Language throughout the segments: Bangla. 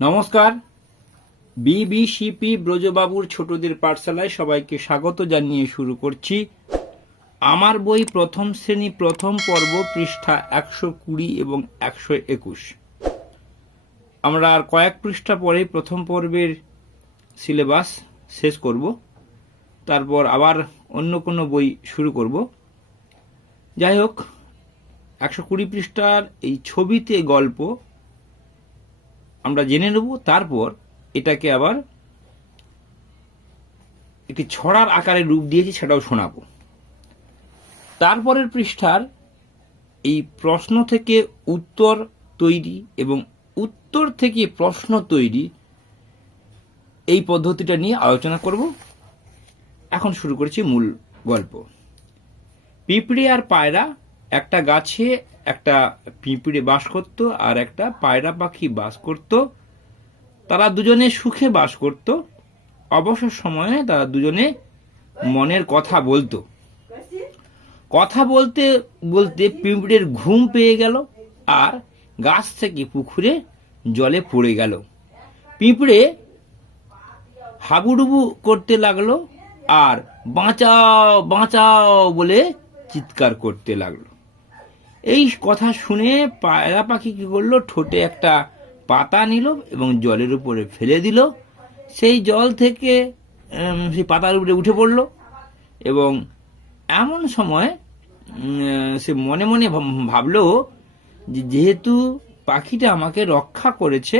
নমস্কার। বিবিসিপি ব্রজবাবুর ছোটদের পাঠশালায় সবাইকে স্বাগত জানিয়ে শুরু করছি আমার বই প্রথম শ্রেণী প্রথম পর্ব, পৃষ্ঠা 120 এবং 121। আমরা আর কয়েক পৃষ্ঠা পরে প্রথম পর্বের সিলেবাস শেষ করব, তারপর আবার অন্য কোনো বই শুরু করব। যাই হোক, 120 পৃষ্ঠার এই ছবিতে গল্প আমরা জেনে নেব, তারপর এটাকে আবার একটি ছড়ার আকারে রূপ দিয়েছি, সেটাও শোনাবো। তারপরের পৃষ্ঠার এই প্রশ্ন থেকে উত্তর তৈরি এবং উত্তর থেকে প্রশ্ন তৈরি, এই পদ্ধতিটা নিয়ে আলোচনা করব। এখন শুরু করেছি মূল গল্প। পিঁপড়ে আর পায়রা, একটা গাছে একটা পিঁপড়ে বাস করত আর একটা পায়রা পাখি বাস করত। তারা দুজনে সুখে বাস করত। অবসর সময়ে তারা দুজনে মনের কথা বলতো। কথা বলতে বলতে পিঁপড়ের ঘুম পেয়ে গেল আর গাছ থেকে পুকুরে জলে পড়ে গেল। পিঁপড়ে হাবুডুবু করতে লাগলো আর বাঁচাও বাঁচাও বলে চিৎকার করতে লাগলো। এই কথা শুনে পায়রা পাখি কি করলো, ঠোঁটে একটা পাতা নিল এবং জলের উপরে ফেলে দিল। সেই জল থেকে সেই পাতার উপরে উঠে পড়ল এবং এমন সময় সে মনে মনে ভাবলো যে যেহেতু পাখিটা আমাকে রক্ষা করেছে,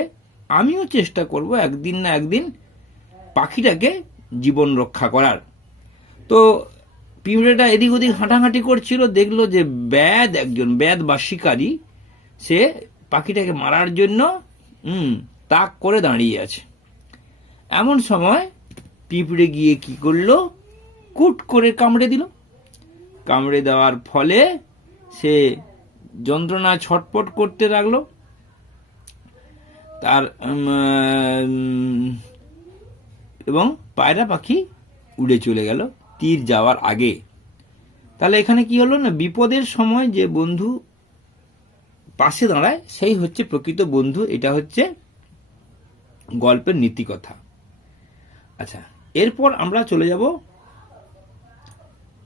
আমিও চেষ্টা করব একদিন না একদিন পাখিটাকে জীবন রক্ষা করার। তো পিঁপড়েটা এদিক ওদিক হাঁটাহাঁটি করছিল, দেখলো যে একজন ব্যাদ বা শিকারী সে পাখিটাকে মারার জন্য তাক করে দাঁড়িয়ে আছে। এমন সময় পিঁপড়ে গিয়ে কি করলো, কুট করে কামড়ে দিল। কামড়ে দেওয়ার ফলে সে যন্ত্রণা ছটপট করতে লাগলো। তার এবং পায়রা পাখি উড়ে চলে গেল তীর যাওয়ার আগে। তাহলে এখানে কি হলো না, বিপদের সময় যে বন্ধু পাশে দাঁড়ায় সেই হচ্ছে প্রকৃত বন্ধু। এটা হচ্ছে গল্পের নীতি কথা। আচ্ছা, এরপর আমরা চলে যাব,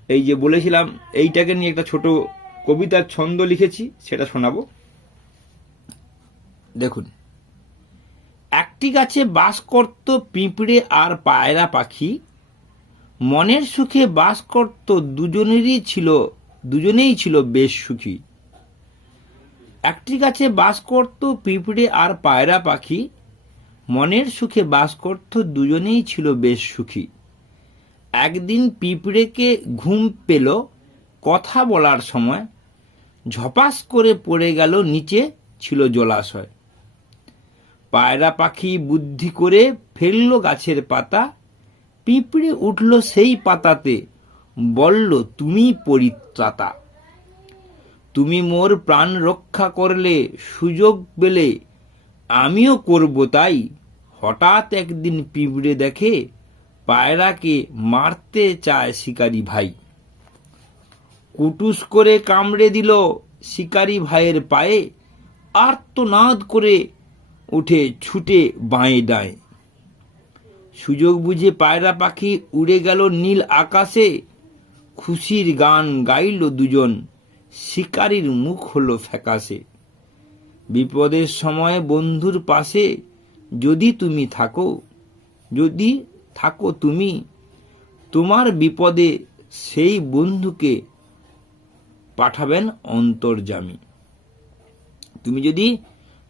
এই যে বলেছিলাম এইটাকে নিয়ে একটা ছোট কবিতার ছন্দ লিখেছি, সেটা শোনাবো। দেখুন, একটি গাছে বাস করত পিঁপড়ে আর পায়রা পাখি, মনের সুখে বাস করত দুজনেই ছিল বেশ সুখী। একটি গাছে বাস করত পিঁপড়ে আর পায়রা পাখি, মনের সুখে বাস করত দুজনেই ছিল বেশ সুখী। একদিন পিঁপড়েকে ঘুম পেল কথা বলার সময়, ঝপাস করে পড়ে গেল, নিচে ছিল জলাশয়। পায়রা পাখি বুদ্ধি করে ফেলল গাছের পাতা, পিঁপড়ে উঠল সেই পাতাতে, বলল তুমি পরিত্রাতা। তুমি মোর প্রাণ রক্ষা করলে, সুযোগ পেলে আমিও করব তাই। হঠাৎ একদিন পিঁপড়ে দেখে পায়রাকে মারতে চায় শিকারি ভাই। কুটুস করে কামড়ে দিল শিকারি ভাইয়ের পায়ে, আর্তনাদ করে উঠে ছুটে বাঁয়ে ডায়। সুযোগ বুঝে পায়রা পাখি উড়ে গেল নীল আকাশে, খুশির গান গাইল দুজন, শিকারির মুখ হলো ফ্যাকাশে। বিপদের সময় বন্ধুর পাশে যদি থাকো তুমি, তোমার বিপদে সেই বন্ধুকে পাঠাবেন অন্তর্যামী। তুমি যদি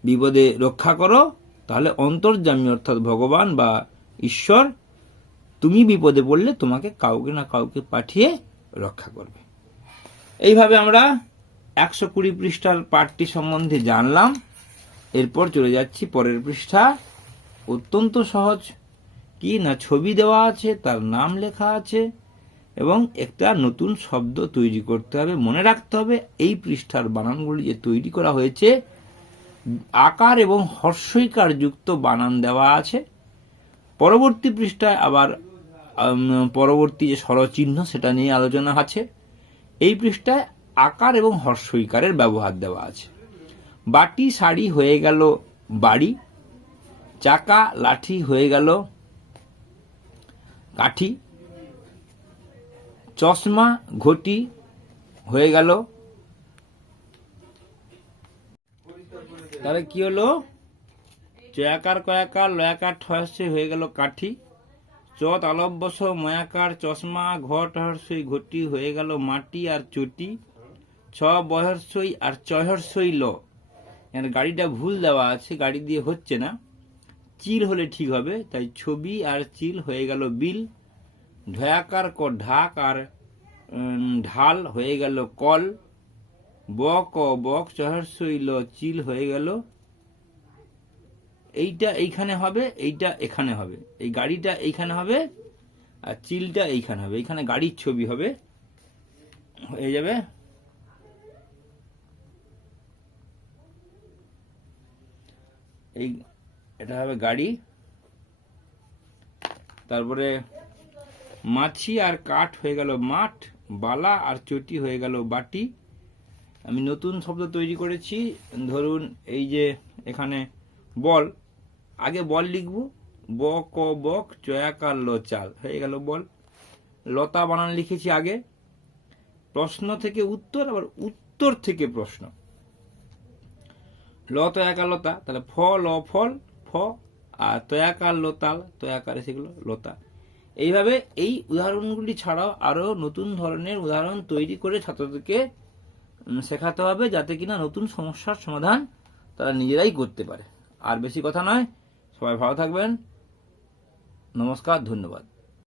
বিপদে রক্ষা করো, তাহলে অন্তর্যামী অর্থাৎ ভগবান বা ঈশ্বর, তুমি বিপদে পড়লে তোমাকে কাউকে না কাউকে পাঠিয়ে রক্ষা করবে। এইভাবে আমরা 120 পৃষ্ঠার পাঠটি সম্বন্ধে জানলাম। এরপর চলে যাচ্ছি পরের পৃষ্ঠা। অত্যন্ত সহজ, কি না ছবি দেওয়া আছে, তার নাম লেখা আছে এবং একটা নতুন শব্দ তৈরি করতে হবে। মনে রাখতে হবে এই পৃষ্ঠার বানানগুলি যে তৈরি করা হয়েছে, আকার এবং হর্ষইকার যুক্ত বানান দেওয়া আছে। পরবর্তী পৃষ্ঠায় আবার পরবর্তী যে স্বরচিহ্ন সেটা নিয়ে আলোচনা আছে। এই পৃষ্ঠায় আকার এবং হর্ষইকারের ব্যবহার দেওয়া আছে। বাটি শাড়ি হয়ে গেল বাড়ি, চাকা লাঠি হয়ে গেল কাঠি, চশমা ঘটি হয়ে গেল, তাহলে কি হলো? চয়াকার কয়াকার লয়াকার ঠয়সই হয়ে গেল কাঠি, চ তালব্যস ময়াকার চশমা, ঘট হর্ষই ঘটি হয়ে গেল মাটি আর চটি, ছ বহর্ষই আর চহর্ষই ল। এখানে গাড়িটা ভুল দেওয়া আছে, গাড়ি দিয়ে হচ্ছে না, চিল হলে ঠিক হবে, তাই ছবি আর চিল হয়ে গেল বিল, ঢয়াকার ক ঢাক আর ঢাল হয়ে গেল কল, বক ও বক চহর্ষই ল চিল হয়ে গেল। এইটা এইখানে হবে, এইটা এখানে হবে, এই গাড়িটা এইখানে হবে আর চিলটা এইখানে হবে, এইখানে গাড়ির ছবি হবে, হয়ে যাবে। এই এটা হবে গাড়ি। তারপরে মাছি আর কাঠ হয়ে গেল মাঠ, বালা আর চটি হয়ে গেল বাটি। আমি নতুন শব্দ তৈরি করেছি, ধরুন এই যে এখানে বল, আগে বল লিখব, ব ক বক চয়াকার ল চাল হয়ে গেল বল। লতা বানান লিখেছি আগে, প্রশ্ন থেকে উত্তর, আবার উত্তর থেকে প্রশ্ন। ল তয়াকার লতা, তাহলে ফ ল ফল ফ, আর তয়াকার লতাল তয়াকার সেগুলো লতা। এইভাবে এই উদাহরণগুলি ছাড়াও আরো নতুন ধরনের উদাহরণ তৈরি করে ছাত্রদেরকে শেখাতে হবে, যাতে কিনা নতুন সমস্যার সমাধান তারা নিজেরাই করতে পারে। আর বেশি কথা নয়, সবাই ভালো থাকবেন। নমস্কার, ধন্যবাদ।